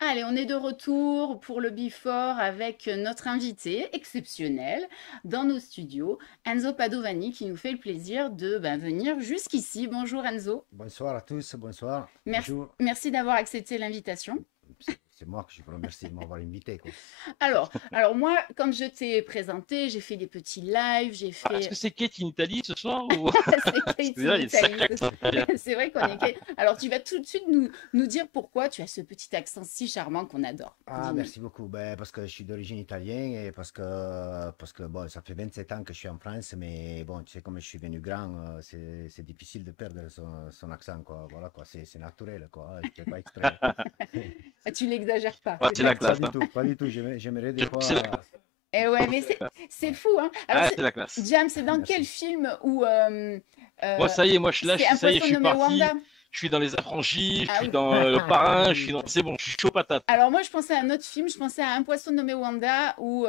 Allez, on est de retour pour le Before avec notre invité exceptionnel dans nos studios, Enzo Padovani, qui nous fait le plaisir de venir jusqu'ici. Bonjour Enzo. Bonsoir à tous, bonsoir, Merci, bonjour. merci d'avoir accepté l'invitation. C'est moi que je vous remercie de m'avoir invité, quoi. Alors moi, quand je t'ai présenté, j'ai fait des petits lives, j'ai Ah, est-ce que fait c'est Kate in Italy ce soir ou... c'est Parce Kate que in déjà, il y a une Italy. sacrée accent italien. C'est vrai qu'on est Kate. Alors tu vas tout de suite nous dire pourquoi tu as ce petit accent si charmant qu'on adore. Ah, Dis-nous. merci beaucoup. Ben, parce que je suis d'origine italienne et parce que bon, ça fait 27 ans que je suis en France, mais bon, tu sais, comme je suis venu grand, c'est difficile de perdre son accent, quoi. Voilà, quoi, c'est naturel, quoi. Je fais pas exprès. Ah, tu l'exagères pas, Ouais, c'est c'est ça la que tu Pas classe, du hein. tout, pas du tout. J'aimerais des C'est la fois. classe. Eh ouais, mais C'est la classe. c'est Ouais, fou, hein. Alors, Ah, c'est la classe. Jam, c'est dans quel merci. film où Moi, euh, ça y est, moi, je suis là, c'est un ça y est, je poisson suis nommé parti. Wanda? Je suis dans les affranchis, je Ah suis oui. dans le Ah parrain, je suis oui. dans... C'est bon, je suis chaud patate. Alors moi, je pensais à un autre film, je pensais à Un poisson nommé Wanda où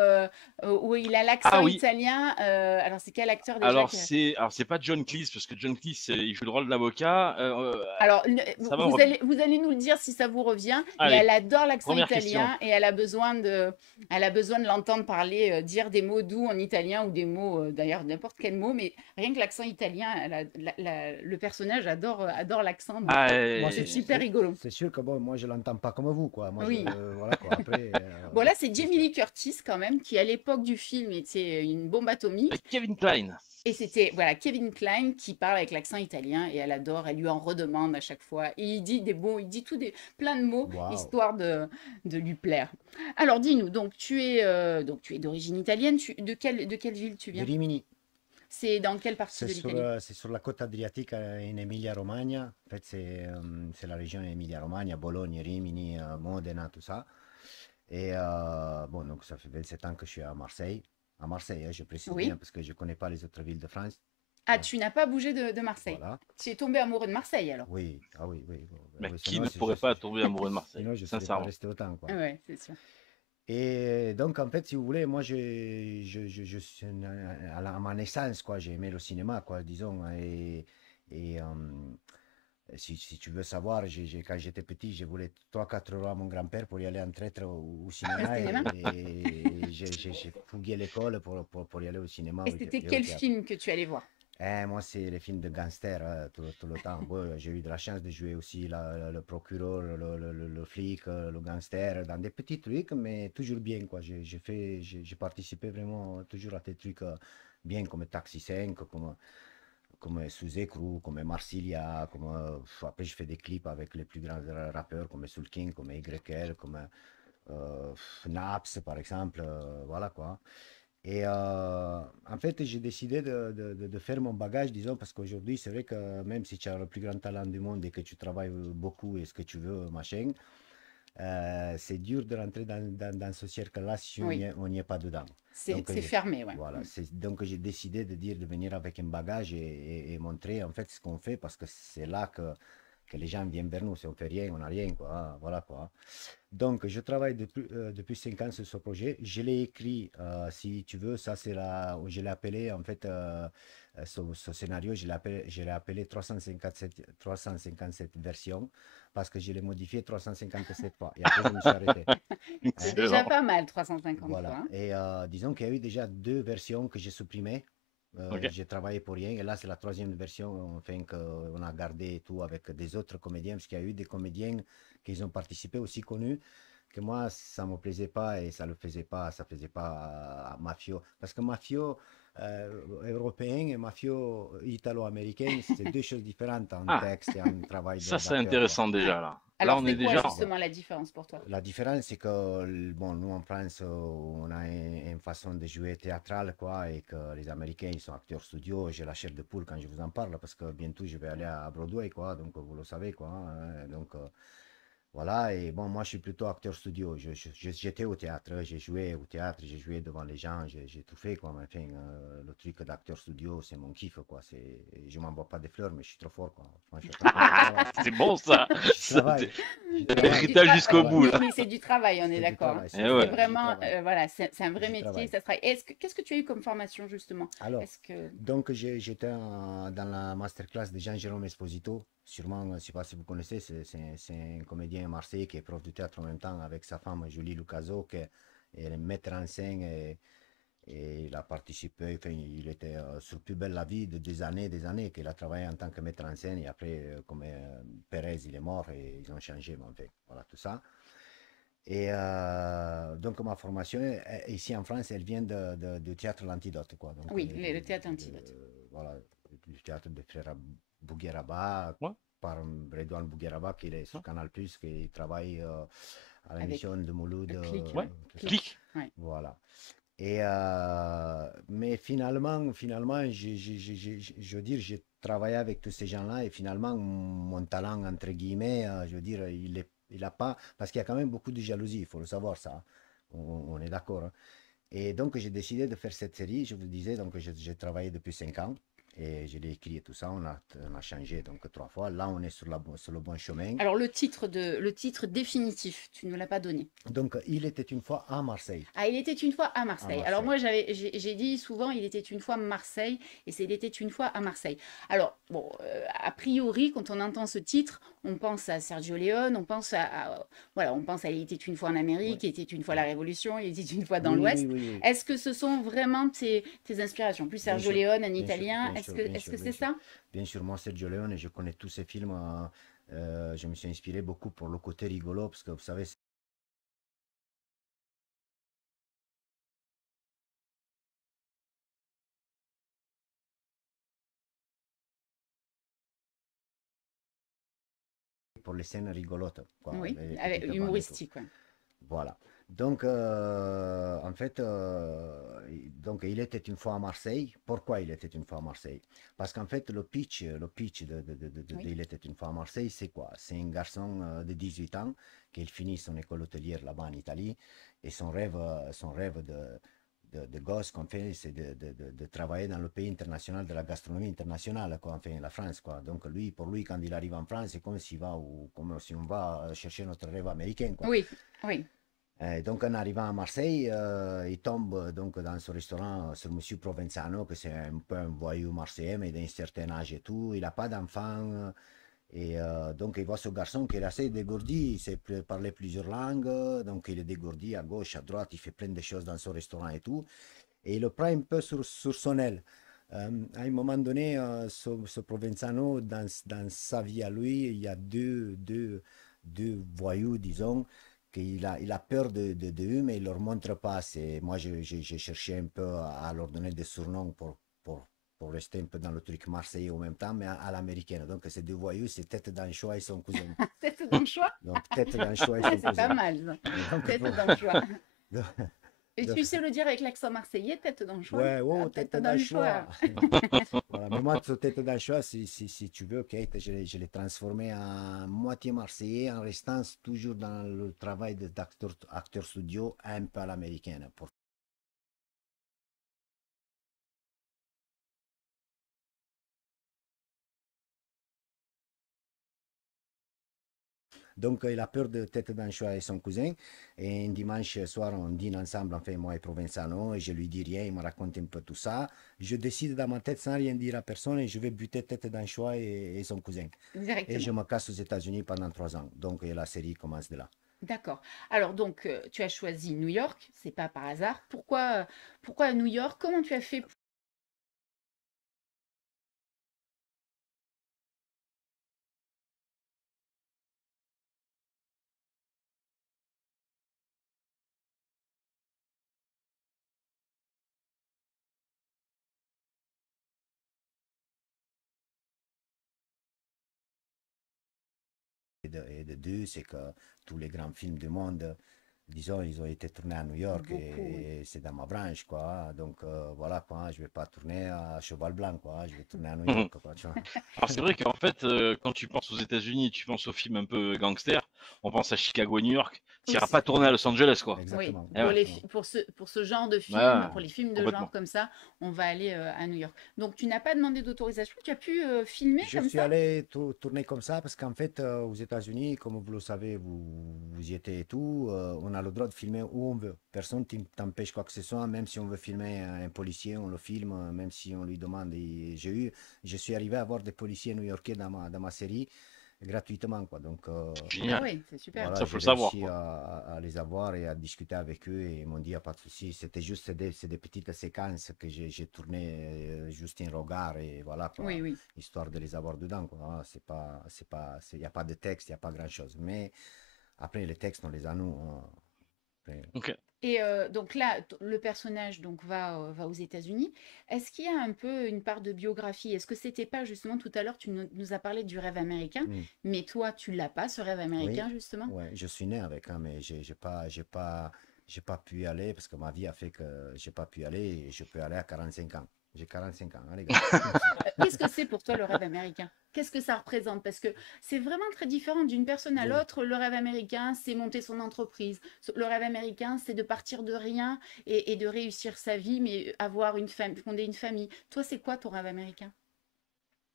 il a l'accent Ah oui, italien. Alors, c'est quel acteur déjà alors c'est pas John Cleese, parce que John Cleese, il joue le rôle de l'avocat. Alors, Ça va me revenir. vous allez nous le dire si ça vous revient, mais Allez, elle adore l'accent première question. italien et elle a besoin de l'entendre parler, dire des mots doux en italien ou des mots, d'ailleurs, n'importe quel mot, mais rien que l'accent italien, le personnage adore l'accent, donc Ah, Moi, c'est super rigolo. c'est sûr que bon, moi, je l'entends pas comme vous, quoi. Moi, Oui. voilà, quoi. Après, Bon, là, c'est c'est Jamie sûr. Lee Curtis, quand même, qui, à l'époque du film, était une bombe atomique. Kevin Klein. Et c'était, voilà, Kevin Kline qui parle avec l'accent italien et elle adore, elle lui en redemande à chaque fois. Et il dit des mots, il dit plein de mots, Waouh. histoire de lui plaire. Alors, dis-nous, donc tu es d'origine italienne, de quelle ville tu De viens? Rimini. C'est dans quelle partie de l'Italie? C'est sur la côte adriatique in Emilia-Romagna. En fait, c'est la région Emilia-Romagna, Bologne, Rimini, Modena, tout ça. Et bon, donc ça fait 27 ans que je suis à Marseille. À Marseille, hein, je précise bien Oui. parce que je ne connais pas les autres villes de France. Ah, Hein. tu n'as pas bougé de Marseille. Voilà. Tu es tombé amoureux de Marseille, alors? Oui, ah oui, oui. Bon, Mais oui, qui sinon, ne pourrait pas tomber amoureux de Marseille, sinon je ne serais pas sincèrement. resté autant, quoi. Ouais, c'est sûr. Et donc, en fait, si vous voulez, moi, je suis à ma naissance, quoi. J'ai aimé le cinéma, quoi, disons. Et si tu veux savoir, quand j'étais petit, je voulais 3 4 euros à mon grand-père pour y aller en traître au Au cinéma. cinéma? Et j'ai fougué l'école pour y aller au cinéma Et c'était et au quel théâtre. film que tu allais voir? Moi, c'est les films de gangsters tout le temps. Bon, j'ai eu de la chance de jouer aussi le procureur, le flic, le gangster, dans des petits trucs, mais toujours bien, quoi. J'ai participé vraiment toujours à des trucs bien comme Taxi 5, comme Sous Écrou, comme Marsilia, après je fais des clips avec les plus grands rappeurs comme Soul King, comme YL, comme euh, Naps par exemple, voilà quoi. Et en fait, j'ai décidé de faire mon bagage, disons, parce qu'aujourd'hui, c'est vrai que même si tu as le plus grand talent du monde et que tu travailles beaucoup et ce que tu veux, machin, c'est dur de rentrer dans ce cercle-là si Oui, on n'y est pas dedans. Donc, c'est fermé, ouais. voilà, donc j'ai décidé de venir avec un bagage et montrer en fait ce qu'on fait parce que c'est là que les gens viennent vers nous. Si on fait rien, on n'a rien, quoi. Hein, voilà, quoi. Donc, je travaille depuis 5 ans sur ce projet. Je l'ai écrit, si tu veux, ça c'est je l'ai appelé, en fait, ce scénario, je l'ai appelé 357 versions parce que je l'ai modifié 357 fois. Et après, je me suis arrêté. C'est Hein. déjà Excellent. pas mal, 350 fois, Voilà. hein. Et disons qu'il y a eu déjà 2 versions que j'ai supprimées. Ok. J'ai travaillé pour rien. Et là, c'est la troisième version, enfin, qu'on a gardé tout avec des autres comédiens, parce qu'il y a eu des comédiens qui ont participé aussi connus, que moi, ça me plaisait pas et ça faisait pas mafio. Parce que mafio européen et mafio italo-américain, c'est 2 choses différentes en Ah, texte et en travail ça c'est d'acteur, quoi. intéressant Ouais. déjà là. Là Alors, on c'est est quoi déjà. Voilà. justement la différence pour toi? La différence, c'est que, bon, nous en France, on a une façon de jouer théâtrale, quoi, et que les Américains, ils sont acteurs studio. J'ai la chair de poule quand je vous en parle, parce que bientôt, je vais aller à Broadway, quoi, donc vous le savez, quoi. Hein, donc, voilà, et bon, moi, je suis plutôt acteur studio. J'étais au théâtre, j'ai joué au théâtre, j'ai joué devant les gens, j'ai tout fait, quoi. Mais enfin, le truc d'acteur studio, c'est mon kiff, quoi. Je m'envoie pas des fleurs, mais je suis trop fort, quoi. Franchement, parce que C'est bon ça. je Ça, travaille, Héritage jusqu'au bout, Oui, là. mais c'est du travail, on est C'est du d'accord, hein. travail, Eh C'est ouais. vraiment, voilà, c'est un vrai du métier, travail. ça se travaille. Qu'est-ce que tu as eu comme formation, justement? Alors, Est-ce que... donc j'étais dans la masterclass de Jean-Jérôme Esposito. Sûrement, je ne sais pas si vous connaissez, c'est un comédien marseillais qui est prof de théâtre en même temps avec sa femme Julie Lucaso, qui est metteur en scène et il a participé, enfin, il était sur Plus belle la vie de des années qu'il a travaillé en tant que metteur en scène et après, comme Pérez, il est mort et ils ont changé, mais en fait, voilà tout ça. Et donc ma formation ici en France, elle vient du théâtre L'Antidote, quoi. Donc Oui, le théâtre antidote. voilà, du théâtre de frère Bougueraba Ouais. par Redouane Bougueraba qui est sur Ouais. Canal+, qui travaille à Avec l'émission de Mouloud, Click, Ouais. tout ça. Clic. ouais. Voilà. Et mais finalement, je veux dire, j'ai travaillé avec tous ces gens-là et finalement, mon talent, entre guillemets, je veux dire, il a pas, parce qu'il y a quand même beaucoup de jalousie, il faut le savoir, ça. On est d'accord, hein. Et donc, j'ai décidé de faire cette série. Je vous disais, donc, j'ai travaillé depuis 5 ans et je l'ai écrit et tout ça. On a changé donc 3 fois. Là, on est sur le bon chemin. Alors, le titre définitif, tu ne l'as pas donné. Donc, il était une fois à Marseille. Ah, il était une fois à Marseille. À Alors moi, Marseille. j'ai dit souvent, il était une fois Marseille, et c'est il était une fois à Marseille. Alors, bon, a priori, quand on entend ce titre, on pense à Sergio Leone, on pense voilà, on pense à Il était une fois en Amérique, Ouais. Il était une fois la Ouais. Révolution, Il était une fois dans Oui, oui, l'Ouest. oui, oui. Est-ce que ce sont vraiment tes inspirations? Plus Bien Sergio sûr, Leone, un bien sûr, Italien, bien sûr, bien est-ce sûr, que bien c'est sûr. ça? Bien sûr, moi, Sergio Leone, je connais tous ses films. Je me suis inspiré beaucoup pour le côté rigolo, parce que vous savez, c'est pour les scènes rigolotes, quoi, Oui, les avec, petites vannes et tout. humoristique, ouais. Voilà. Donc, en fait, donc, il était une fois à Marseille. Pourquoi il était une fois à Marseille? Parce qu'en fait, le pitch Oui. Il était une fois à Marseille, c'est quoi? C'est un garçon de 18 ans qui finit son école hôtelière là-bas en Italie et son rêve de gosse qu'on fait, c'est de travailler dans le pays international de la gastronomie internationale, quoi, enfin la France, quoi. Donc lui, pour lui, quand il arrive en France, c'est comme s'il va ou comme si on va chercher notre rêve américain, quoi. Oui, oui. Donc en arrivant à Marseille, il tombe donc dans ce restaurant sur Monsieur Provenzano, que c'est un peu un voyou marseillais, mais d'un certain âge et tout. Il n'a pas d'enfant. Et donc il voit ce garçon qui est assez dégourdi, il sait parler plusieurs langues, donc il est dégourdi à gauche, à droite, il fait plein de choses dans son restaurant et tout. Et il le prend un peu sur son aile. À un moment donné, ce Provenzano, dans sa vie à lui, il y a deux voyous, disons, il a peur d'eux, mais il ne leur montre pas. Moi, j'ai cherché un peu à leur donner des surnoms pour rester un peu dans le truc marseillais en même temps, mais à l'américaine. Donc, ces deux voyous, c'est Tête d'Anchois et son cousin. Tête dans le choix? Donc, Tête d'Anchois et Ah, son c'est pas cousin. mal, ça. Et donc, Tête bon, dans le choix. donc, Et donc, tu sais le dire avec l'accent marseillais, tête dans le choix? ouais, Ah, oh, tête Tête dans le choix. d'Anchois. Voilà, mais moi, sur Tête d'Anchois, si tu veux, Kate, je l'ai transformé en moitié marseillais en restant toujours dans le travail d'acteur acteur studio un peu à l'américaine. Donc, il a peur de Tête d'Anchois et son cousin. Et un dimanche soir, on dîne ensemble, enfin, moi et Provenzano, et je lui dis rien, il me raconte un peu tout ça. Je décide dans ma tête sans rien dire à personne et je vais buter Tête d'Anchois et son cousin. Et je Directement. me casse aux États-Unis pendant 3 ans. Donc, la série commence de là. D'accord. Alors donc, tu as choisi New York, c'est pas par hasard. Pourquoi New York? Comment tu as fait? Et de deux, c'est que tous les grands films du monde, disons, ils ont été tournés à New York Beaucoup, oui. et c'est dans ma branche, quoi. Donc, voilà, quoi, je vais pas tourner à Cheval Blanc, quoi. Je vais tourner à New York, quoi, tu vois. Alors c'est vrai qu'en fait, quand tu penses aux États-Unis, tu penses aux films un peu gangsters, on pense à Chicago et New York. Tu n'iras Aussi. pas tourner à Los Angeles, quoi. Oui, Exactement, Eh ouais. pour ce genre de film, Ouais, pour les films de genre complètement. comme ça, on va aller à New York. Donc, tu n'as pas demandé d'autorisation, tu as pu filmer Je comme suis ça? allé tourner comme ça parce qu'en fait, aux États-Unis, comme vous le savez, vous y étiez et tout, on a le droit de filmer où on veut. Personne ne t'empêche quoi que ce soit, même si on veut filmer un policier, on le filme, même si on lui demande. Et je suis arrivé à voir des policiers new-yorkais dans ma série gratuitement, quoi. Donc, Ah Génial. oui, c'est super. voilà, Ça, faut j'ai le savoir, réussi quoi. à les avoir et à discuter avec eux et ils m'ont dit, il n'y a pas de souci. C'était juste c'est des petites séquences que j'ai tournées, juste un regard et voilà, Oui, quoi, oui. histoire de les avoir dedans, quoi. Voilà, il n'y a pas de texte, il n'y a pas grand-chose. Mais après, les textes, on les a nous, hein. Après, Ok. Et donc là, le personnage donc va aux États-Unis. Est-ce qu'il y a un peu une part de biographie? Est-ce que c'était pas justement tout à l'heure, tu nous as parlé du rêve américain, hmm. mais toi, tu l'as pas, ce rêve Oui, américain, justement? ouais, je suis né avec, hein, mais j'ai pas pu y aller parce que ma vie a fait que j'ai pas pu y aller et je peux aller à 45 ans. J'ai 45 ans, hein, les gars. Qu'est-ce que c'est pour toi le rêve américain? Qu'est-ce que ça représente? Parce que c'est vraiment très différent d'une personne à Oui. l'autre. Le rêve américain, c'est monter son entreprise. Le rêve américain, c'est de partir de rien et de réussir sa vie, mais avoir une famille, fonder une famille. Toi, c'est quoi ton rêve américain?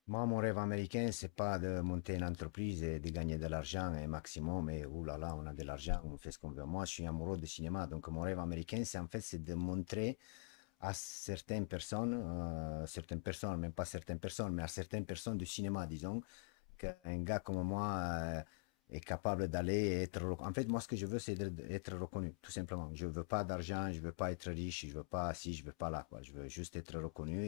Moi, mon rêve américain, c'est pas de monter une entreprise et de gagner de l'argent un maximum, et oulala, on a de l'argent, on fait ce qu'on veut. Moi, je suis amoureux du cinéma, donc mon rêve américain, c'est de montrer à certaines personnes, même pas certaines personnes, mais à certaines personnes du cinéma, disons, qu'un gars comme moi est capable d'aller et être En fait, moi, ce que je veux, c'est être reconnu, tout simplement. Je veux pas d'argent, je veux pas être riche, je veux pas ci, je veux pas là, quoi. Je veux juste être reconnu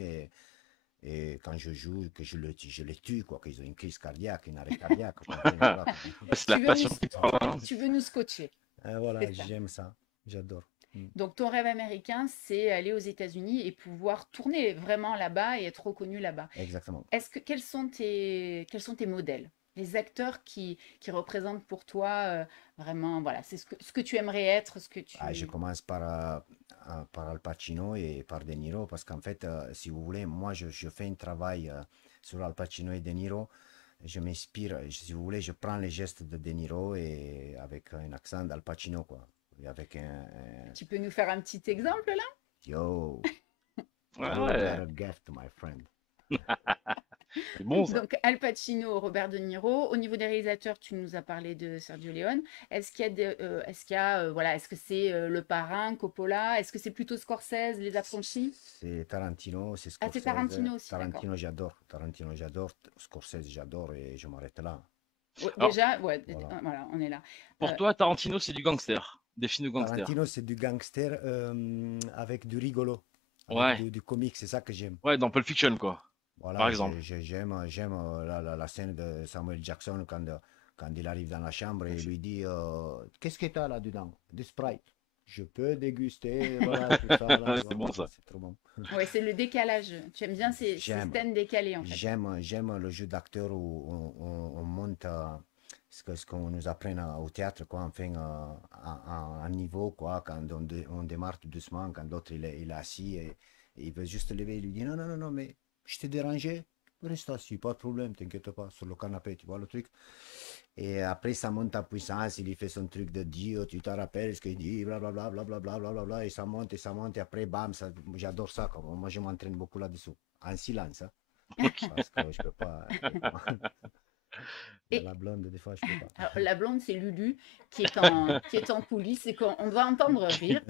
et quand je joue, que je les tue, quoi, qu'ils ont une crise cardiaque, une arrêt cardiaque, quoi. Enfin, voilà, quoi. C'est la Tu veux nous, passion qui parle, hein. tu veux nous scotcher, Voilà, c'est ça. j'aime ça, j'adore. Mm. Donc ton rêve américain, c'est aller aux États-Unis et pouvoir tourner vraiment là-bas et être reconnu là-bas. Exactement. Quels sont tes modèles? Les acteurs qui représentent pour toi vraiment, voilà, c'est ce que tu aimerais être, ce que Ah, je tu... commence par Al Pacino et par De Niro parce qu'en fait, si vous voulez, moi, je fais un travail sur Al Pacino et De Niro. Je m'inspire, si vous voulez, je prends les gestes de De Niro et avec un accent d'Al Pacino, quoi. Et avec Tu peux nous faire un petit exemple là? yo, Ouais, you got ouais. a gift, my friend. C'est bon, ça. Donc Al Pacino, Robert De Niro. Au niveau des réalisateurs, tu nous as parlé de Sergio Leone. Voilà, est-ce que c'est Le Parrain, Coppola? Est-ce que c'est plutôt Scorsese, Les Affranchis? C'est Tarantino, c'est Ah, c'est Scorsese. Tarantino aussi, d'accord. Tarantino, j'adore. Tarantino, j'adore. Scorsese, j'adore et je m'arrête là. Ouais, Alors, déjà, ouais, Voilà. voilà, on est là. pour toi, Tarantino, c'est du gangster. Des films de gangster. Tarantino, c'est du gangster avec du rigolo, avec Ouais. du comique, c'est ça que j'aime. Ouais, dans Pulp Fiction, quoi. Par Voilà, exemple. j'aime la scène de Samuel Jackson quand il arrive dans la chambre et il lui dit qu'est-ce que tu as là-dedans? Du Sprite. Je peux déguster, voilà, tout ça, là, C'est bon, ça. c'est trop bon. Ouais, c'est le décalage. Tu aimes bien ces J'aime, scènes décalées, en fait. j'aime le jeu d'acteur où on monte ce qu'on nous apprend au théâtre, quoi, enfin, un niveau, quoi, quand on démarre tout doucement, quand l'autre il est assis et il veut juste se lever, il lui dit non, non, non, non, mais je t'ai dérangé, reste assis, pas de problème, t'inquiète pas, sur le canapé, tu vois le truc. Et après, ça monte en puissance, il fait son truc de Dio, tu te rappelles ce qu'il dit, blablabla, blablabla, blablabla, et ça monte, et après, bam, j'adore ça, quoi. Moi, je m'entraîne beaucoup là-dessous, en silence, hein, parce que je peux pas. Mais Et la blonde, des fois, je peux pas. alors, la blonde, c'est Lulu qui est en coulisses et qu'on va entendre rire.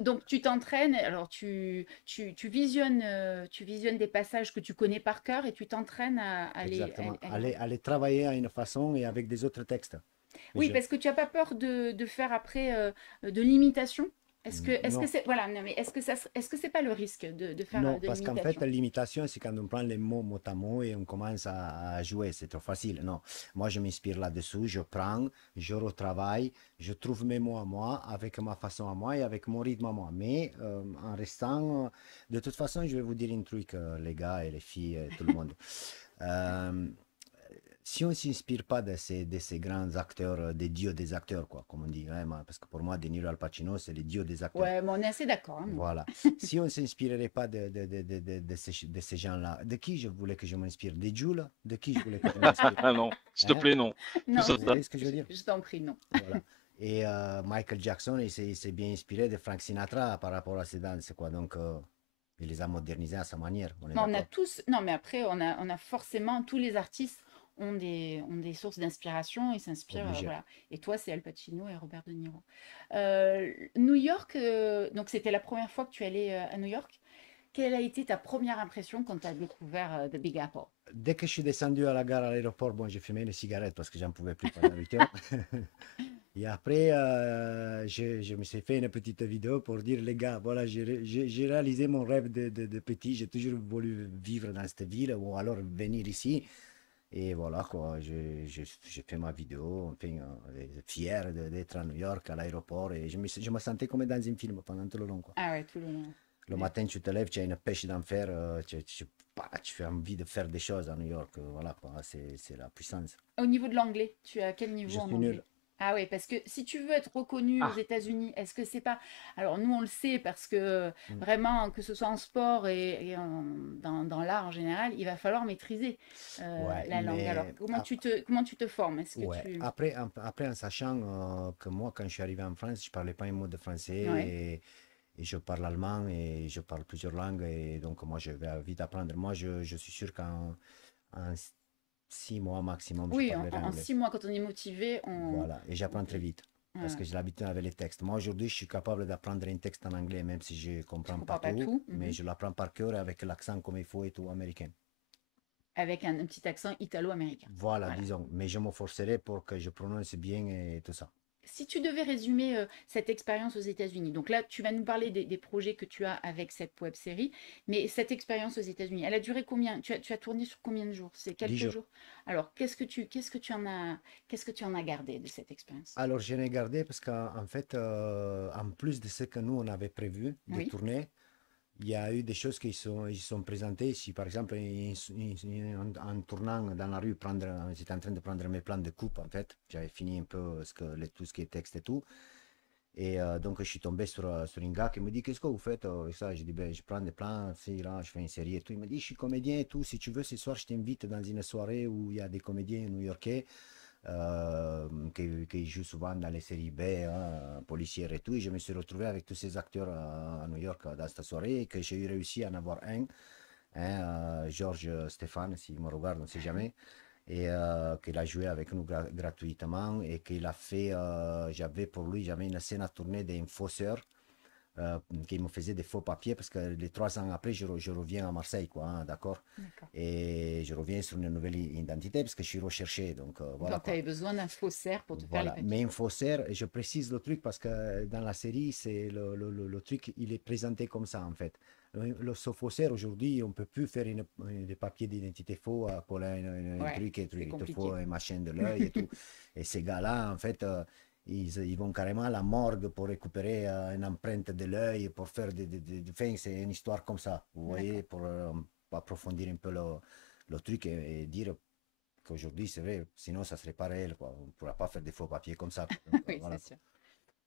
Donc, tu t'entraînes, alors tu visionnes des passages que tu connais par cœur et tu t'entraînes Exactement. à les reprendre. Aller travailler à une façon et avec des autres textes. Mais Oui, parce que tu n'as pas peur de faire après de l'imitation. Est-ce que non, c'est, voilà, non, mais est-ce que c'est pas le risque de faire non, de parce qu'en fait, l'imitation? l'imitation, c'est quand on prend les mots mot à mot et on commence à jouer, c'est trop facile. Non, moi, je m'inspire là-dessous, je prends, je retravaille, je trouve mes mots à moi, avec ma façon à moi et avec mon rythme à moi. Mais en restant, de toute façon, je vais vous dire un truc, les gars et les filles, et tout le monde. Euh, si on ne s'inspire pas de ces grands acteurs, des dieux des acteurs, quoi, comme on dit, hein, parce que pour moi, De Niro et Al Pacino, c'est les dieux des acteurs. Ouais, mais on est assez d'accord. Hein, Voilà. Si on ne s'inspirerait pas de ces gens-là, de qui je voulais que je m'inspire? Des Jules? De qui je voulais que je m'inspire? Ah non, s'il te Hein? plaît, non. non, Tout ça, Vous voyez ce que je veux dire? je t'en prie, non. Voilà. Et Michael Jackson, il s'est bien inspiré de Frank Sinatra par rapport à ses danses, quoi. Donc, il les a modernisés à sa manière, on est Mais on a d'accord. tous, non, mais après, on a forcément, tous les artistes ont des sources d'inspiration et s'inspirent, Obligé. voilà. Et toi, c'est Al Pacino et Robert De Niro. New York, donc c'était la première fois que tu allais à New York. Quelle a été ta première impression quand tu as découvert The Big Apple? Dès que je suis descendu à la gare, à l'aéroport, bon, j'ai fumé une cigarette parce que j'en pouvais plus pendant 8 heures. Et après, je me suis fait une petite vidéo pour dire, les gars, voilà, j'ai réalisé mon rêve de petit. J'ai toujours voulu vivre dans cette ville ou alors venir ici. Et voilà, quoi, j'ai fait ma vidéo, enfin, fier d'être à New York, à l'aéroport. Et je me sentais comme dans un film pendant tout le long, quoi. Ah ouais, tout le long. Le Ouais. matin, tu te lèves, tu as une pêche d'enfer, tu fais envie de faire des choses à New York. Voilà, quoi, c'est la puissance. Au niveau de l'anglais, tu as quel Je niveau en suis nul. anglais? Ah oui, parce que si tu veux être reconnu aux Ah, États-Unis, est-ce que c'est pas... Alors nous, on le sait parce que Mm. vraiment, que ce soit en sport dans l'art en général, il va falloir maîtriser Ouais, la langue. Alors, mais comment tu te formes? Est-ce que ouais. tu... Après, en sachant que moi, quand je suis arrivé en France, je parlais pas un mot de français Ouais. et je parle allemand et je parle plusieurs langues et donc moi, je vais vite apprendre. Moi, je suis sûr en 6 mois maximum, je Oui, parlerai en anglais. 6 mois, quand on est motivé, on... Voilà, et j'apprends très vite parce Voilà. que j'ai l'habitude avec les textes. Moi, aujourd'hui, je suis capable d'apprendre un texte en anglais, même si je ne Tu comprends pas comprends pas tout, tout. mais Mhm. je l'apprends par cœur avec l'accent comme il faut et tout américain. Avec un petit accent italo-américain. Voilà, Voilà. disons, mais je me forcerai pour que je prononce bien et tout ça. Si tu devais résumer cette expérience aux États-Unis, donc là, tu vas nous parler des projets que tu as avec cette web série, mais cette expérience aux États-Unis, elle a duré combien? Tu as tourné sur combien de jours? C'est 10 quelques jours. jours. Alors, qu'est-ce que tu en as gardé de cette expérience? Alors, je l'ai gardé parce qu'en fait, en plus de ce que nous, on avait prévu de Oui, tourner, il y a eu des choses ils sont présentées ici. Par exemple, en tournant dans la rue, j'étais en train de prendre mes plans de coupe, en fait. J'avais fini un peu tout ce qui est texte et tout. Et donc, je suis tombé sur un gars qui me dit, qu'est-ce que vous faites? Et ça, je dis, ben, je prends des plans, c'est là, je fais une série et tout. Il me dit, je suis comédien et tout. Si tu veux, ce soir, je t'invite dans une soirée où il y a des comédiens new-yorkais qui jouent souvent dans les séries B, hein, policières et tout. Et je me suis retrouvé avec tous ces acteurs à New York dans cette soirée et que j'ai eu réussi à en avoir un, hein, Georges Stéphane, s'il me regarde, on ne sait jamais, et qu'il a joué avec nous gratuitement et qu'il a fait, j'avais une scène à tourner d'un fausseur qui me faisait des faux papiers parce que les 3 ans après, je reviens à Marseille, quoi, hein, d'accord? d'accord. Et je reviens sur une nouvelle identité parce que je suis recherché, donc voilà Donc, tu quoi. avais besoin d'un faussaire pour te faire les Voilà, mais papiers. un faussaire, et je précise le truc parce que dans la série, c'est le truc, il est présenté comme ça en fait. Ce faussaire aujourd'hui, on ne peut plus faire des papiers d'identité faux à coller un Ouais, truc et tout. c'est Il te faut compliqué. un machin de l'œil et tout. Et ces gars-là, en fait, ils vont carrément à la morgue pour récupérer une empreinte de l'œil, pour faire enfin, c'est une histoire comme ça, vous voyez, D'accord. pour approfondir un peu le truc et dire qu'aujourd'hui, c'est vrai, sinon ça serait pas réel, quoi. On ne pourra pas faire des faux papiers comme ça, quoi. Donc, Oui, voilà, c'est quoi. sûr.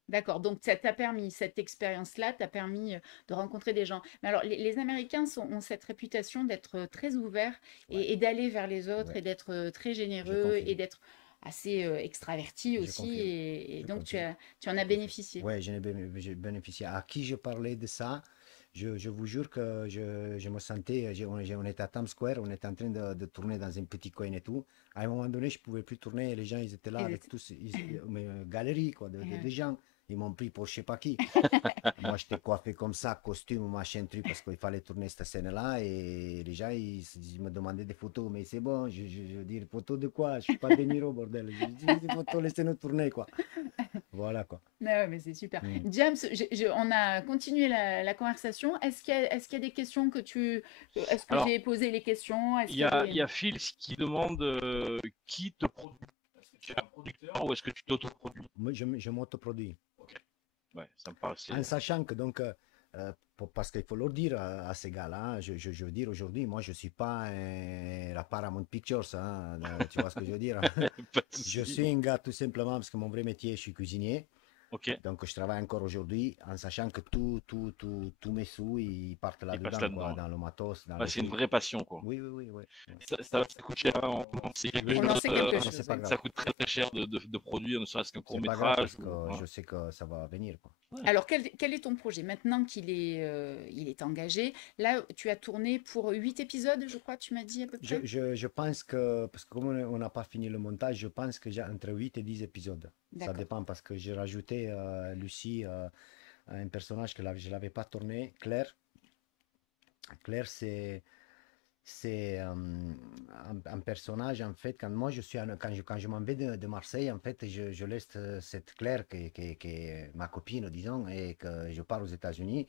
D'accord, donc ça t'a permis, cette expérience-là t'a permis de rencontrer des gens. Mais alors, les Américains ont cette réputation d'être très ouverts Ouais, et d'aller vers les autres ouais, et d'être très je généreux et confirme, d'être assez extravertis je aussi. confirme, Et je donc, confirme, tu en je as confirme. bénéficié. Ouais, j'ai bénéficié. À qui je parlais de ça, je vous jure que je me sentais, on était à Times Square, on était en train de tourner dans un petit coin et tout. À un moment donné, je ne pouvais plus tourner, et les gens, ils étaient là Ils avec étaient- tous, mais, galeries, quoi, des Ouais. gens. Ils m'ont pris pour je sais pas qui. Moi, j'étais coiffé comme ça, costume, machin, truc, parce qu'il fallait tourner cette scène-là. Et les gens, ils me demandaient des photos. Mais c'est bon, je dis, photos de quoi? Je suis pas De Niro, bordel. Je dis, des photos, laissez-nous tourner, quoi. Voilà, quoi. Ouais, mais c'est super. Hmm. James, on a continué la conversation. Est-ce qu'il y a des questions est-ce que alors, j'ai posé les questions? Est-ce il qu'il y y a a, des... il y a Phil qui demande qui te produit. Est-ce que tu es un producteur ou est-ce que tu t'autoproduis? Moi, je m'autoproduis. Ok, ouais, ça me En paraissait. sachant que, donc, Parce qu'il faut leur dire à ces gars-là, hein, je veux dire aujourd'hui, moi je suis pas la Paramount Pictures, hein, tu vois ce que je veux dire? Pas de Je souci. suis un gars tout simplement parce que mon vrai métier, je suis cuisinier. Ok. Donc je travaille encore aujourd'hui en sachant que tous mes sous, ils partent Il passe là-dedans, quoi, là-dedans. Là. dans le matos, dans Ouais, les c'est une trucs. vraie passion, quoi. Oui, oui, oui, oui. Oui. Ça coûte cher, on sait quelque On en chose, sait quelque Mais c'est chose, pas oui. grave. ça coûte très très cher de produire, ne serait-ce qu'un court C'est pas grave métrage. parce que je sais que ça va venir, quoi. Ouais. Alors, quel est ton projet? Maintenant il est engagé, là, tu as tourné pour 8 épisodes, je crois, tu m'as dit à peu près? Je pense que, parce que comme on n'a pas fini le montage, je pense que j'ai entre 8 et 10 épisodes. Ça D'accord. dépend parce que j'ai rajouté Lucie, un personnage que je l'avais pas tourné, Claire. Claire, c'est un personnage, en fait, quand moi je suis, quand je m'en vais de Marseille, en fait, je laisse cette Claire qui est ma copine, disons, et que je pars aux États-Unis.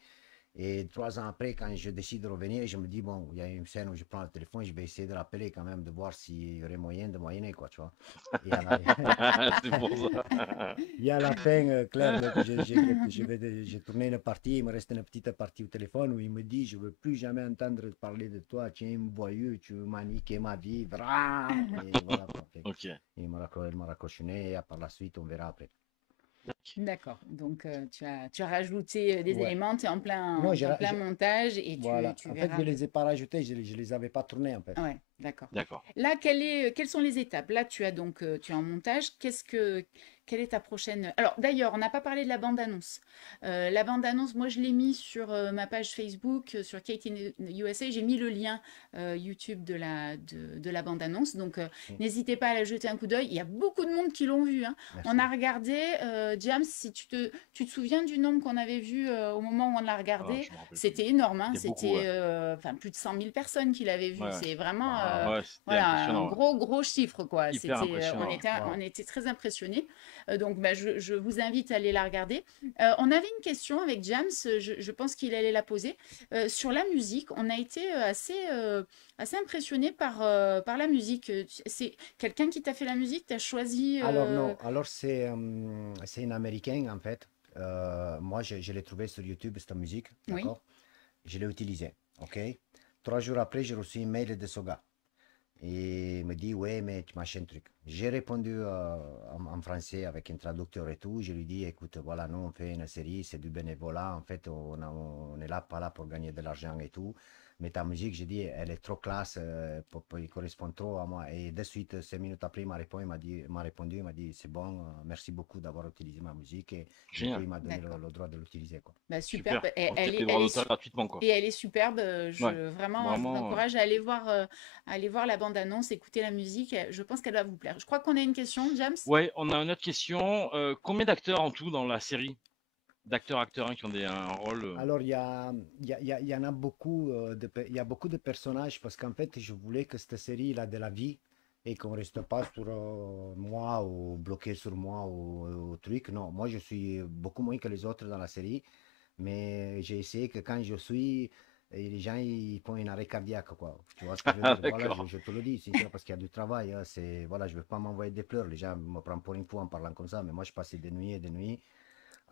Et 3 ans après, quand je décide de revenir, je me dis, bon, il y a une scène où je prends le téléphone, je vais essayer de l'appeler quand même, de voir s'il y aurait moyen de moyenner, quoi, tu vois. Et à la, C'est pour ça. et à la fin, Claire, donc, j'ai tourné une partie, il me reste une petite partie au téléphone où il me dit, je veux plus jamais entendre parler de toi, tu es un voyou, tu m'as niqué ma vie, et voilà, quoi. Ok. Il m'a raccroché et par la suite, on verra après. D'accord. Donc, tu as rajouté des Ouais. éléments, tu es Non, en plein montage et voilà. tu En fait, je verras. les ai pas rajoutés, je les avais pas tournés, en fait. Ouais, d'accord. D'accord. Là, quelles sont les étapes? Là, tu as donc, tu es en montage. Quelle est ta prochaine? Alors, d'ailleurs, on n'a pas parlé de la bande-annonce. La bande-annonce, moi, je l'ai mis sur ma page Facebook, sur Kate in USA. J'ai mis le lien YouTube de la bande-annonce. Donc, Mm. n'hésitez pas à la jeter un coup d'œil. Il y a beaucoup de monde qui l'ont vu, hein. On Merci. a regardé, James, si tu te souviens du nombre qu'on avait vu au moment où on l'a Ah, regardé, je me rappelle plus. c'était énorme, hein. C'était beaucoup, C'était ouais. enfin, plus de 100 000 personnes qui l'avaient vu. Ouais, ouais. C'est vraiment Waouh. Ouais, c'était voilà, un impressionnant, ouais. gros chiffre, quoi. Hyper impressionnant, ouais. Waouh. On était très impressionnés. Donc, bah, je vous invite à aller la regarder. On avait une question avec James, je pense qu'il allait la poser. Sur la musique, on a été assez impressionnés par la musique. C'est quelqu'un qui t'a fait la musique? Tu as choisi Alors non, alors c'est une américaine en fait. Moi je l'ai trouvé sur YouTube cette musique, Oui, d'accord? Je l'ai utilisée, ok? 3 jours après, j'ai reçu un mail de ce gars. Et il me dit, ouais, mais tu machin truc. J'ai répondu en français avec un traducteur et tout. Je lui dis, écoute, voilà, nous on fait une série, c'est du bénévolat. En fait, on est là, pas là pour gagner de l'argent et tout. Mais ta musique, j'ai dit, elle est trop classe, il correspond trop à moi. Et de suite, 5 minutes après, il m'a dit, c'est bon, merci beaucoup d'avoir utilisé ma musique. Et du coup, Génial. il m'a donné d'accord. le droit de l'utiliser, quoi. Bah, Super. superbe. Donc, tu as les droits d'auteur gratuitement, quoi. Et elle est superbe. Ouais. Vraiment, je vous Vraiment. encourage à aller voir la bande-annonce, écouter la musique. Je pense qu'elle va vous plaire. Je crois qu'on a une question, James. Ouais, on a une autre question. Combien d'acteurs en tout dans la série? D'acteurs, acteurs hein, qui ont un rôle. Alors, il y en a beaucoup, il y a beaucoup de personnages parce qu'en fait, je voulais que cette série il a de la vie et qu'on ne reste pas sur moi ou bloqué sur moi ou truc. Non, moi, je suis beaucoup moins que les autres dans la série, mais j'ai essayé que quand je suis, et les gens ils font un arrêt cardiaque, quoi. Tu vois ce que je veux Ah, dire? Voilà, d'accord. je te le dis, sincère, parce qu'il y a du travail. Hein, c'est, voilà, je ne veux pas m'envoyer des pleurs. Les gens me prennent pour une fou en parlant comme ça, mais moi, je passais des nuits et des nuits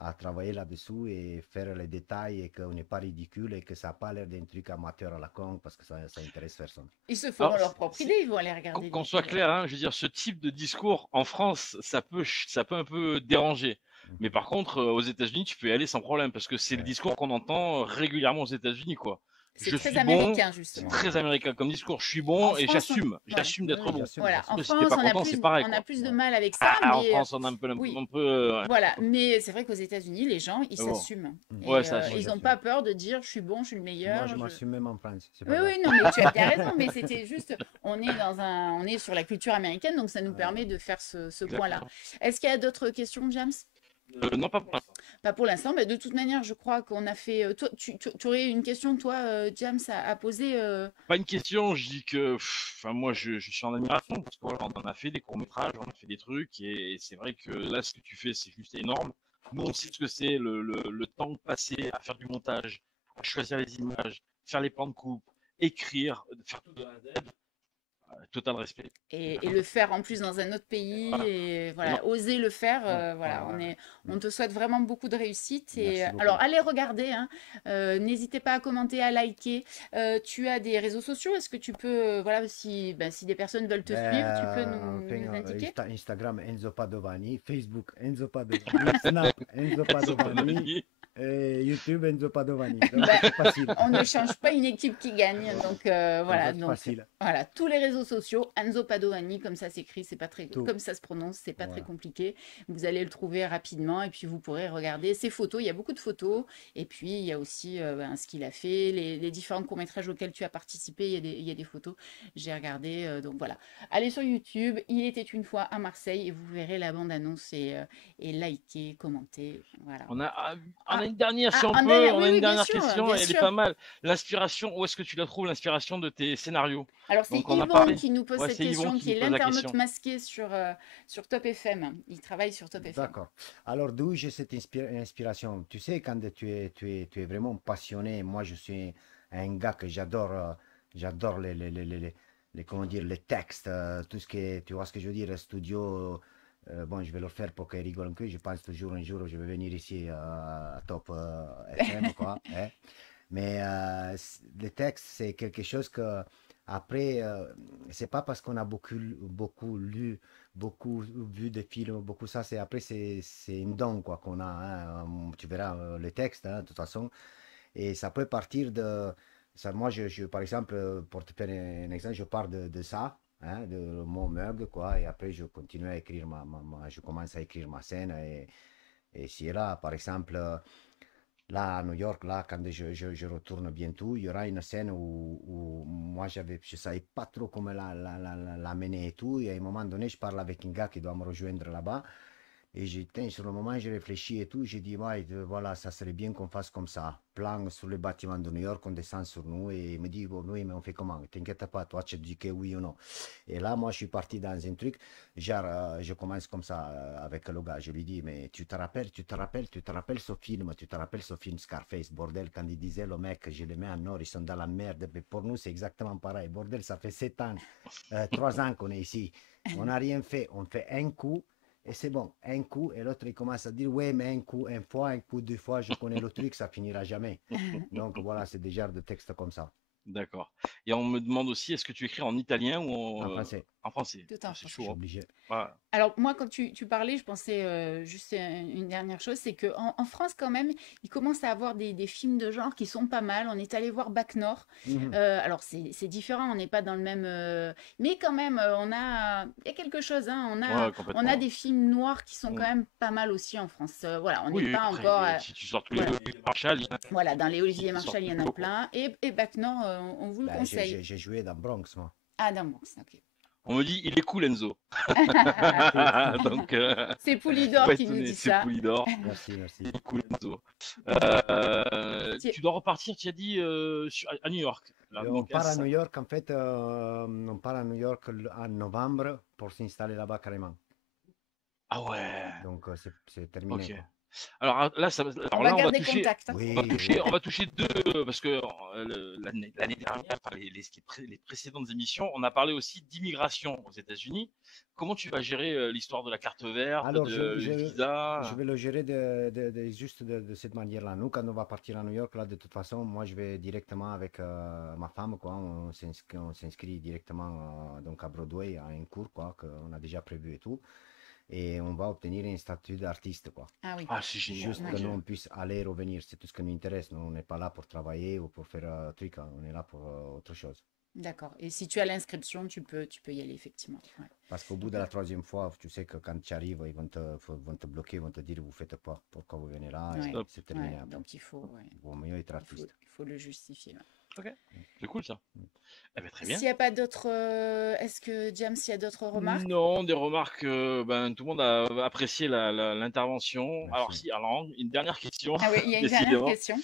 à travailler là-dessous et faire les détails et qu'on n'est pas ridicule et que ça n'a pas l'air d'un truc amateur à la con parce que ça intéresse personne. Ils se feront Alors, leur propre idée. Ils vont aller regarder qu'on des soit épisodes. clair, hein, je veux dire, ce type de discours en France, ça peut un peu déranger. Mais Mhm. par contre, aux États-Unis, tu peux y aller sans problème parce que c'est le Ouais. discours qu'on entend régulièrement aux États-Unis, quoi. C'est Je très suis bon, américain, c'est justement. très américain comme discours. Je suis En bon et France, j'assume, ouais. j'assume Oui, d'être oui, bon. j'assume, Voilà, en j'assume. Après, si t'es France, pas content, c'est pareil, on a quoi. plus de Ouais. mal avec ça, Ah, en mais France, on a un peu, oui, un peu, voilà. Mais c'est vrai qu'aux États-Unis, les gens, ils mais bon. s'assument. Mhm. Ouais, Et ça Moi, assume. ils n'ont j'assume. pas peur de dire je suis bon, je suis le Moi, meilleur. je m'assume même en France, c'est Oui, pas grave. oui, non, mais tu as bien raison, mais c'était juste, on est sur la culture américaine, donc ça nous Ouais. permet de faire ce point-là. Exactement. Est-ce qu'il y a d'autres questions, James? Non, pas pour l'instant. Pas pour l'instant, mais de toute manière, je crois qu'on a fait. Toi, tu aurais une question, toi, James, à poser Pas une question, je dis que, enfin, moi, je suis en admiration parce qu'on en a fait des courts-métrages, on a fait des trucs et c'est vrai que là, ce que tu fais, c'est juste énorme. Nous, on sait ce que c'est le temps passé à faire du montage, à choisir les images, faire les plans de coupe, écrire, faire tout de A à Z. Total respect. Et le faire en plus dans un autre pays Voilà. et Non, voilà, oser le faire, voilà, Ouais. on te souhaite vraiment beaucoup de réussite et Merci alors beaucoup. allez regarder, hein, n'hésitez pas à commenter, à liker. Tu as des réseaux sociaux, est-ce que tu peux, voilà, si, ben, si des personnes veulent te suivre, tu peux Enfin, nous indiquer? Instagram Enzo Padovani, Facebook Enzo Padovani, Snap Enzo Padovani, et YouTube Enzo Padovani. Donc Ben, c'est facile. on ne change pas une équipe qui gagne, donc Comme voilà, ça c'est donc facile. voilà, tous les réseaux sociaux, Enzo Padovani, comme ça s'écrit, c'est pas très, Tout. comme ça se prononce, c'est pas très Voilà. compliqué. Vous allez le trouver rapidement et puis vous pourrez regarder ses photos. Il y a beaucoup de photos et puis il y a aussi ben, ce qu'il a fait, les différents courts-métrages auxquels tu as participé. Il y a des photos. J'ai regardé, donc voilà. Allez sur YouTube. Il était une fois à Marseille et vous verrez la bande-annonce et likez, commentez, voilà. On a Ah, une dernière, si on en peut. dernière, On oui, a une oui, bien dernière sûr, question bien et elle est sûr. pas mal. L'inspiration, où est-ce que tu la trouves, l'inspiration de tes scénarios? Alors, c'est Donc, on a Yvon parlé. qui nous pose Ouais, cette c'est Yvon question, qui qui nous est pose la l'internaute question. masqué sur Top FM. Il travaille sur Top FM. D'accord. Alors, d'où j'ai cette inspiration? Tu sais, quand tu es vraiment passionné, moi je suis un gars que j'adore comment dire, les textes, tout ce qui est, tu vois ce que je veux dire, studio. Bon, je vais le faire pour qu'ils rigolent un peu. Je pense toujours un jour, je vais venir ici à Top FM, quoi. Hein. Mais les textes, c'est quelque chose que, après, c'est pas parce qu'on a beaucoup lu, beaucoup vu des films, beaucoup ça, c'est après, c'est une don, quoi, qu'on a. Hein. Tu verras les textes, hein, de toute façon. Et ça peut partir de. Ça, moi, par exemple, pour te faire un exemple, je pars de ça. Hein, de mon mug, quoi, et après je continue à écrire je commence à écrire ma scène et si là, par exemple, là, à New York, là, quand je retourne bientôt, il y aura une scène où moi, je ne savais pas trop comment la mener et tout. Et à un moment donné, je parle avec un gars qui doit me rejoindre là-bas. Et sur le moment, j'ai réfléchi et tout. J'ai dit, ouais, voilà, ça serait bien qu'on fasse comme ça. Plan sur les bâtiments de New York, on descend sur nous. Et il me dit, bon, oui, mais on fait comment? T'inquiète pas, toi, tu dis que oui ou non. Et là, moi, je suis parti dans un truc. Genre, je commence comme ça avec le gars. Je lui dis, mais tu te rappelles ce film, tu te rappelles ce film Scarface, bordel, quand il disait le mec, je les mets en or, ils sont dans la merde. Mais pour nous, c'est exactement pareil. Bordel, ça fait 7 ans, 3 ans qu'on est ici. On n'a rien fait. On fait un coup. Et c'est bon, un coup, et l'autre il commence à dire, ouais, mais un coup, une fois, un coup, 2 fois, je connais le truc, ça finira jamais. Donc voilà, c'est des genres de textes comme ça, D'accord. Et on me demande aussi, est-ce que tu écris en italien ou en français, en français? Tout en C'est je français. suis chaud, hein. obligé. Voilà. Alors moi, quand tu parlais, je pensais juste une dernière chose, c'est qu'en France quand même, il commence à avoir des films de genre qui sont pas mal. On est allé voir Bac Nord. Mhm. Alors c'est différent, on n'est pas dans le même, mais quand même, il y a quelque chose. Hein, Ouais, on a complètement. des films noirs qui sont Mm. quand même pas mal aussi en France. Voilà, on n'est Oui, pas après, encore, si tu sors tous les voilà, Olivier Marshall, il y en a voilà, dans les Olivier qui sortent Marchal, il y en plus a haut, quoi. plein. Et Bac Nord, on vous le Ben, conseille. j'ai joué dans Bronx, moi. Ah, dans bon, ok. On me dit, il est cool, Enzo. Donc, C'est faut Poulidor pas qui nous étonner, dit c'est ça. Poulidor. Merci, merci. Il est cool, Enzo. Ti- Tu dois repartir, tu as dit, à New York. Là, Et on donc, part à New York, en fait, on part à New York en novembre pour s'installer là-bas carrément. ah ouais, Donc c'est terminé, ok. quoi. Alors là, On alors va là, garder contact. Hein. Oui, oui. on va toucher deux, parce que l'année dernière, enfin, les précédentes émissions, on a parlé aussi d'immigration aux États-Unis. Comment tu vas gérer l'histoire de la carte verte, Alors, de le je visa? vais le gérer juste de cette manière-là. Nous, quand on va partir à New York, là, de toute façon, moi, je vais directement avec ma femme, quoi. On s'inscrit directement donc à Broadway à un cours, quoi, qu'on a déjà prévu et tout. Et on va obtenir un statut d'artiste, quoi. Ah oui. Ah, c'est génial. Juste que Ok. nous, on puisse aller et revenir. C'est tout ce qui nous intéresse. Nous, on n'est pas là pour travailler ou pour faire un truc. Hein. On est là pour autre chose. D'accord. Et si tu as l'inscription, tu peux y aller effectivement. Ouais. Parce qu'au bout Donc, de la troisième fois, tu sais que quand tu arrives, ils vont te bloquer, ils vont te dire, vous faites pas, pourquoi vous venez là, et ouais, Stop. c'est terminé ouais. après. Donc il faut, ouais, Il vaut mieux être artiste. il faut le justifier. Ouais. Ok. C'est cool ça. Eh ben, très bien. S'il n'y a pas d'autres, est-ce que James, s'il y a d'autres remarques? Non, des remarques. Ben, tout le monde a apprécié l'intervention. Alors, Merci. alors, une dernière question, Ah oui, il y a une dernière décidément. question.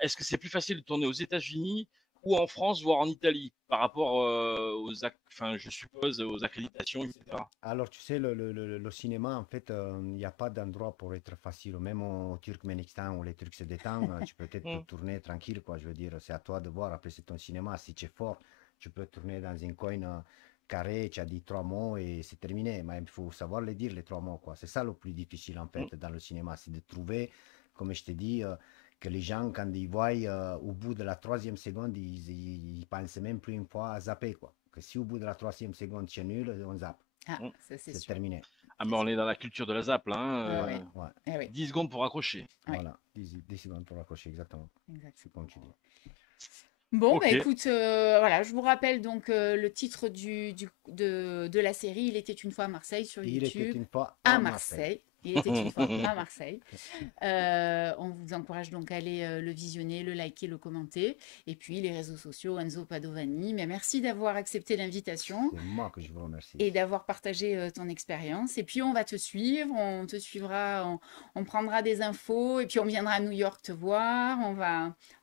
Est-ce que c'est plus facile de tourner aux États-Unis ou en France, voire en Italie, par rapport enfin, je suppose, aux accréditations, etc. Alors, tu sais, le cinéma, en fait, il n'y a pas d'endroit pour être facile. Même au Turkménistan où les trucs se détendent, tu peux peut-être Hmm. tourner tranquille, quoi. Je veux dire, c'est à toi de voir. Après, c'est ton cinéma. Si tu es fort, tu peux tourner dans un coin carré, tu as dit 3 mots et c'est terminé. Mais il faut savoir les dire, les 3 mots, quoi. C'est ça le plus difficile, en fait, dans le cinéma. C'est de trouver, comme je te dis, que les gens, quand ils voient au bout de la 3e seconde, ils pensent même plus une fois à zapper, quoi. Que si au bout de la 3e seconde, tu es nul, on zappe. Ah, Mm. ça c'est C'est sûr. terminé. Ah, mais on est dans la culture de la zap, là. Hein, Ouais, Ouais, Eh oui, 10 secondes pour accrocher. Ouais. voilà. 10 secondes pour accrocher, exactement. exact. C'est comme tu dis. Bon, Ok. bah écoute, voilà, je vous rappelle donc le titre de la série, Il était une fois à Marseille sur Il était YouTube. une fois À à Marseille. Marseille. Il était une fois à Marseille. On vous encourage donc à aller le visionner, le liker, le commenter. Et puis les réseaux sociaux, Enzo Padovani. Mais merci d'avoir accepté l'invitation C'est moi que je vous remercie. et d'avoir partagé ton expérience. Et puis on va te suivre, on te suivra, on prendra des infos et puis on viendra à New York te voir.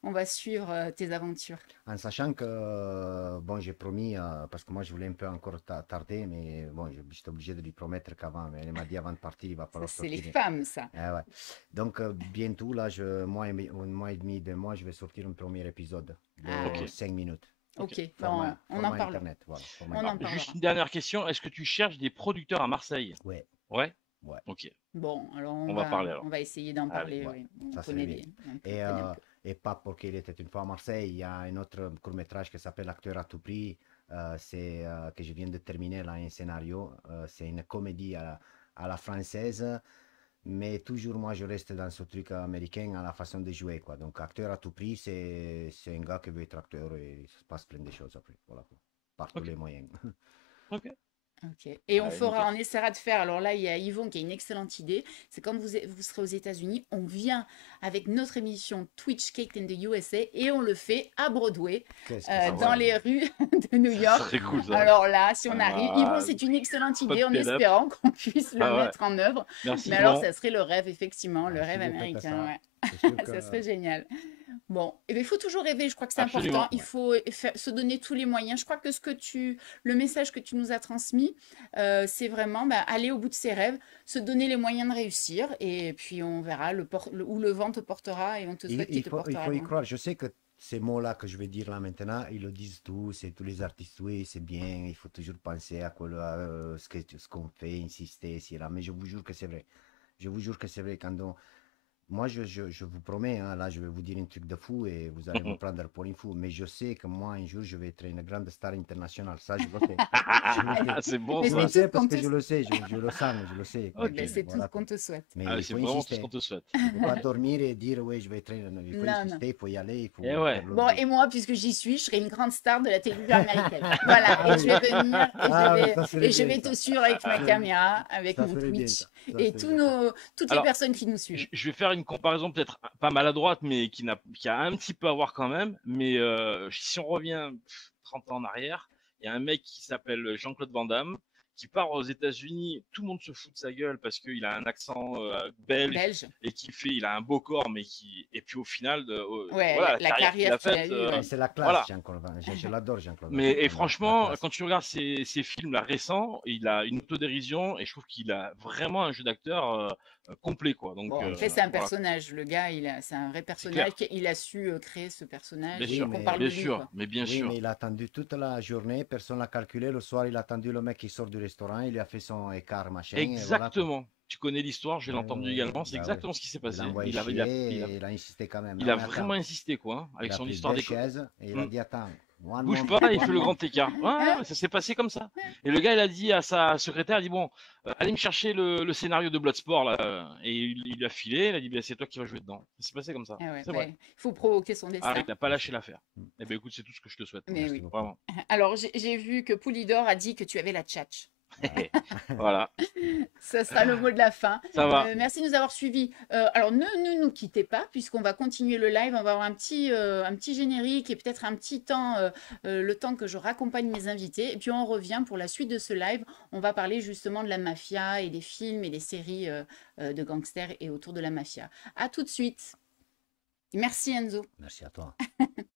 On va suivre tes aventures. En sachant que, bon, j'ai promis, parce que moi je voulais un peu encore tarder, mais bon, j'étais obligé de lui promettre qu'avant, mais elle m'a dit avant de partir, il va Ça, falloir c'est les sortir. femmes, ça. Eh ouais. Donc, bientôt, là, un mois et demi, 2 mois, je vais sortir un premier épisode de Ah, Ok. 5 minutes. Ok, Format, on en format parlera. internet, voilà. Format On en internet. parlera. Juste une dernière question. Est-ce que tu cherches des producteurs à Marseille? Ouais, Ouais. ouais, Ok. Bon, alors On va parler alors. on va essayer d'en Allez, parler. ouais. Oui. On Ça connaît serait des, bien. on Et, connaît un peu. et pas pour qu'il était une fois à Marseille, il y a un autre court-métrage qui s'appelle Acteur à tout prix, c'est que je viens de terminer là, un scénario. C'est une comédie à la française, mais toujours moi je reste dans ce truc américain à la façon de jouer, quoi. Donc Acteur à tout prix, c'est un gars qui veut être acteur et il se passe plein de choses après, voilà, quoi. Par tous Ok. les moyens. Ok. Ok. Et Allez, nickel. on essaiera de faire. Alors là, il y a Yvon qui a une excellente idée. C'est quand vous serez aux États-Unis, on vient avec notre émission Twitch Cake in the USA et on le fait à Broadway, Qu'est-ce que ça dans va les bien. rues de New Ça York. serait cool ça. Alors là, si on arrive, Yvon, Ah, c'est une excellente pas de idée en pin-up. espérant qu'on puisse le Ah ouais. mettre en œuvre. Merci Mais alors, Yvon. ça serait le rêve, effectivement, le Ah, si rêve vous faites américain. ça, Ouais. c'est sûr Ça que serait génial. Bon, et il faut toujours rêver, je crois que c'est Absolument. important. Il faut se donner tous les moyens. Je crois que le message que tu nous as transmis, c'est vraiment aller au bout de ses rêves, se donner les moyens de réussir, et puis on verra où le vent te portera, et on te souhaite qu'il te il portera faut y loin. croire. Je sais que ces mots-là que je vais dire là maintenant, ils le disent tous, et tous les artistes, oui, c'est bien, il faut toujours penser à ce qu'on fait, insister, si là. Mais je vous jure que c'est vrai. Je vous jure que c'est vrai. Moi, je vous promets, hein, là, je vais vous dire un truc de fou et vous allez me prendre pour une fou, mais je sais que moi, un jour, je vais être une grande star internationale. Ça, je le sais. Je le sais. C'est bon Mais Je ça. le c'est sais tout parce qu'on que te- je le sais, je le sens, je le sais. Ok. Ben, c'est tout Voilà, ce qu'on quoi. te souhaite. Mais Ah, il c'est faut vraiment tout ce insister. qu'on te souhaite. Il ne faut pas dormir et dire, oui, je vais être. Il faut Non, insister, il faut y aller, il faut Eh ouais. faire le Bon, boulot. et moi, puisque j'y suis, je serai une grande star de la télévision américaine. Voilà, Ah et je vais oui. venir, et Ah, mais ça serait et je bien, vais te ça. suivre avec ma Ça- caméra, avec Ça mon serait bien, Twitch, ça. Ça et serait bien. toutes les Alors, personnes qui nous suivent. je vais faire une comparaison peut-être pas maladroite, mais qui a un petit peu à voir quand même. Mais si on revient 30 ans en arrière, il y a un mec qui s'appelle Jean-Claude Van Damme qui part aux États-Unis. Tout le monde se fout de sa gueule parce qu'il a un accent belge Belge. et il a un beau corps, et puis au final, Ouais, voilà, la la carrière qu'il a carrière qu'il a faite. eue, ouais. Mais c'est la Voilà. classe, Jean-Claude Van Damme. Je l'adore, Jean-Claude Van Mais Damme. La franchement, classe. quand tu regardes ses films là récents, il a une autodérision et je trouve qu'il a vraiment un jeu d'acteur complet quoi. Donc Bon, après, c'est un voilà, personnage. Le gars, c'est un vrai c'est personnage. clair. Il a su créer ce personnage Bien et sûr, qu'on mais- parle bien de lui, sûr, quoi. mais bien Oui, sûr. mais il a attendu toute la journée, personne l'a calculé. Le soir, il a attendu le mec qui sort du restaurant, il lui a fait son écart, machin, et voilà, quoi. Exactement. Tu connais l'histoire, je l'ai entendu également. C'est Bah oui. exactement ce qui s'est Il passé. l'a envoyé Il a, il a, il a, chier et il a insisté quand même. il Non, a mais vraiment attends, insisté quoi, hein, il avec a son pris histoire deux des. chaises et il a Hmm. dit, attends, one Bouge moment, pas, il one fait le moment. grand écart. Ouais, ça s'est passé comme ça. Et le gars, il a dit à sa secrétaire, il dit bon, allez me chercher le scénario de Bloodsport là. Et il lui a filé, il a dit ben, c'est toi qui vas jouer dedans. Ça s'est passé comme ça. Ah ouais, C'est vrai. il faut provoquer son Ah, destin. il n'a pas lâché l'affaire. Hmm. Eh ben écoute, c'est tout ce que je te souhaite. Mais Merci oui. beaucoup. Vraiment. Alors, j'ai vu que Poulidor a dit que tu avais la tchatch. Voilà, Ça sera le mot de la fin. ça va. Merci de nous avoir suivis. Alors, ne nous quittez pas, puisqu'on va continuer le live. On va avoir un petit générique et peut-être un petit temps, le temps que je raccompagne mes invités. Et puis, on revient pour la suite de ce live. On va parler justement de la mafia et des films et des séries de gangsters et autour de la mafia. À tout de suite. Merci Enzo. Merci à toi.